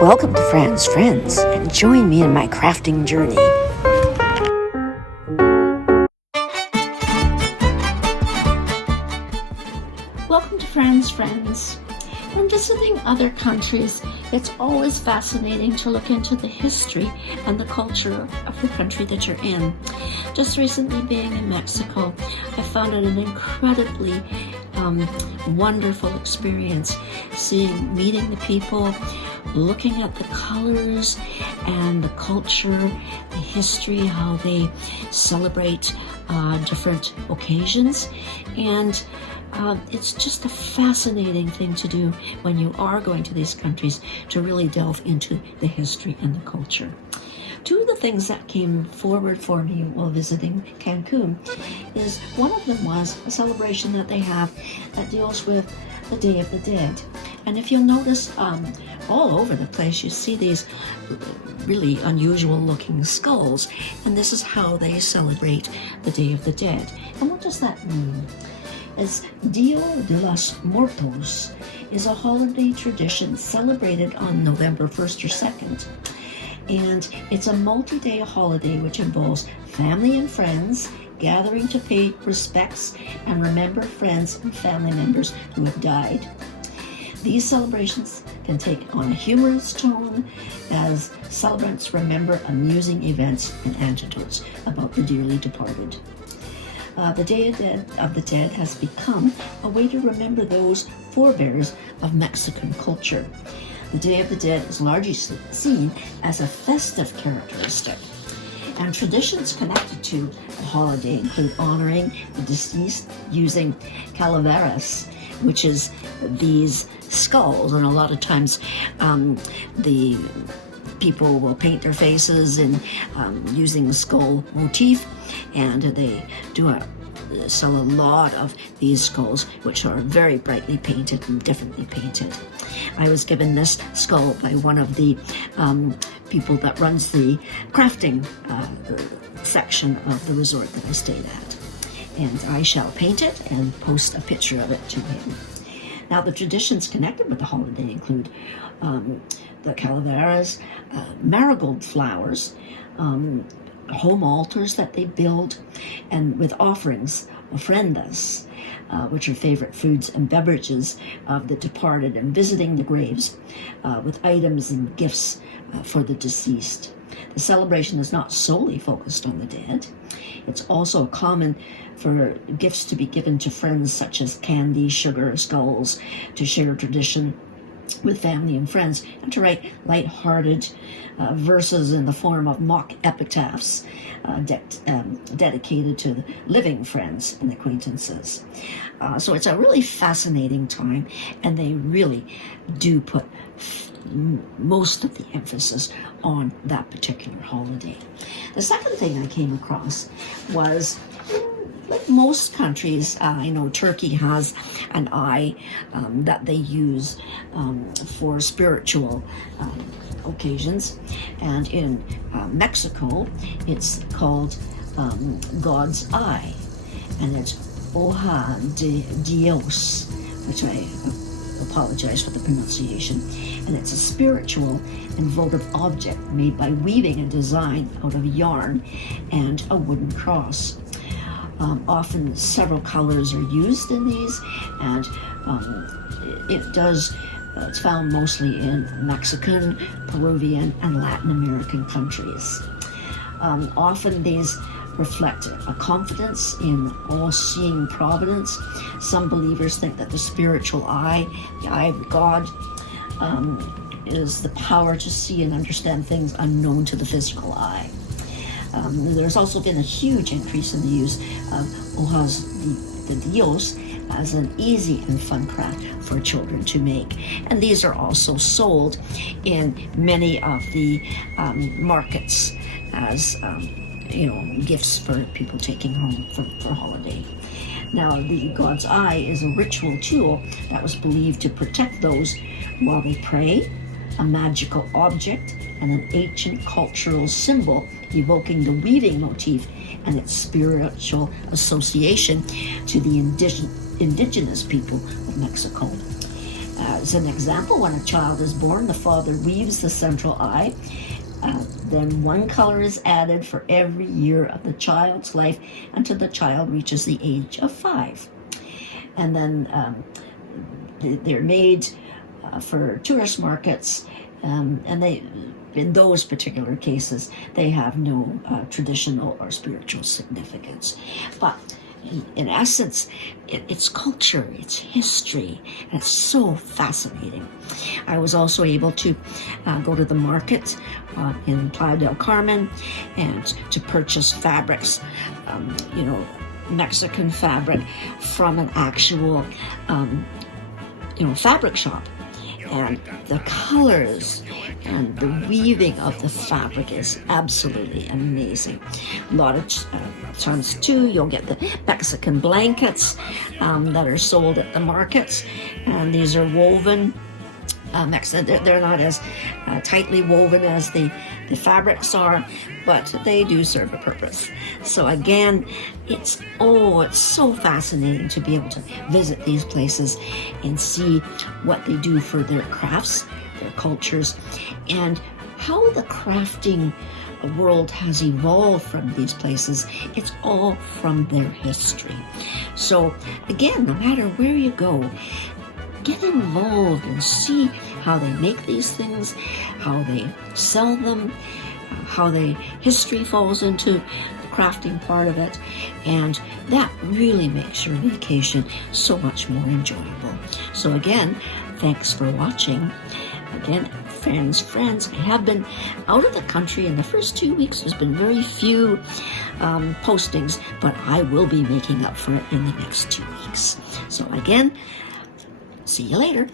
Welcome to Fran's Friends, and join me in my crafting journey. Welcome to Fran's Friends. When visiting other countries, it's always fascinating to look into the history and the culture of the country that you're in. Just recently being in Mexico, I found it an incredibly wonderful experience, meeting the people, looking at the colors and the culture, the history, how they celebrate different occasions. And it's just a fascinating thing to do when you are going to these countries, to really delve into the history and the culture. Two of the things that came forward for me while visiting Cancun is, one of them was a celebration that they have that deals with the Day of the Dead. And if you'll notice, all over the place you see these really unusual looking skulls, and this is how they celebrate the Day of the Dead. And what does that mean? As Dia de los Muertos is a holiday tradition celebrated on November 1st or 2nd. And it's a multi-day holiday which involves family and friends gathering to pay respects and remember friends and family members who have died. These celebrations can take on a humorous tone as celebrants remember amusing events and anecdotes about the dearly departed. The Day of the Dead has become a way to remember those forebears of Mexican culture. The Day of the Dead is largely seen as a festive characteristic, and traditions connected to the holiday include honoring the deceased using calaveras, which is these skulls, and a lot of times the people will paint their faces in using the skull motif, and they sell a lot of these skulls, which are very brightly painted and differently painted. I was given this skull by one of the people that runs the crafting section of the resort that I stayed at, and I shall paint it and post a picture of it to him. Now, the traditions connected with the holiday include the calaveras, marigold flowers, home altars that they build, and with offerings, ofrendas, which are favorite foods and beverages of the departed, and visiting the graves with items and gifts for the deceased. The celebration is not solely focused on the dead. It's also common for gifts to be given to friends, such as candy, sugar, skulls, to share tradition with family and friends, and to write lighthearted verses in the form of mock epitaphs dedicated to living friends and acquaintances. So it's a really fascinating time, and they really do put most of the emphasis on that particular holiday. The second thing I came across was, like most countries, I know Turkey has an eye that they use for spiritual occasions, and in Mexico it's called God's Eye, and it's Ojo de Dios, which I apologize for the pronunciation, and it's a spiritual and votive object made by weaving a design out of yarn and a wooden cross. Often several colors are used in these, and it's found mostly in Mexican, Peruvian, and Latin American countries. Often these reflect a confidence in all-seeing providence. Some believers think that the spiritual eye, the eye of God, is the power to see and understand things unknown to the physical eye. There's also been a huge increase in the use of Ojos de Dios as an easy and fun craft for children to make. And these are also sold in many of the markets as gifts for people taking home for holiday. Now, the God's Eye is a ritual tool that was believed to protect those while they pray, a magical object, and an ancient cultural symbol evoking the weaving motif and its spiritual association to the indigenous people of Mexico. As an example, when a child is born, the father weaves the central eye. Then one color is added for every year of the child's life until the child reaches the age of 5. And then they're made for tourist markets, and they, in those particular cases, they have no traditional or spiritual significance. But in essence, it's culture, it's history, and it's so fascinating. I was also able to go to the market in Playa del Carmen and to purchase fabrics, Mexican fabric from an actual, fabric shop. And the colors and the weaving of the fabric is absolutely amazing. A lot of times too, you'll get the Mexican blankets that are sold at the markets, and these are woven. They're not as tightly woven as the fabrics are, but they do serve a purpose. So again, it's so fascinating to be able to visit these places and see what they do for their crafts, their cultures, and how the crafting world has evolved from these places. It's all from their history. So again, no matter where you go, get involved and see how they make these things, how they sell them, how the history falls into the crafting part of it, and that really makes your vacation so much more enjoyable. So again, thanks for watching. Again, friends, I have been out of the country in the first 2 weeks. There's been very few postings, but I will be making up for it in the next 2 weeks. So again, see you later.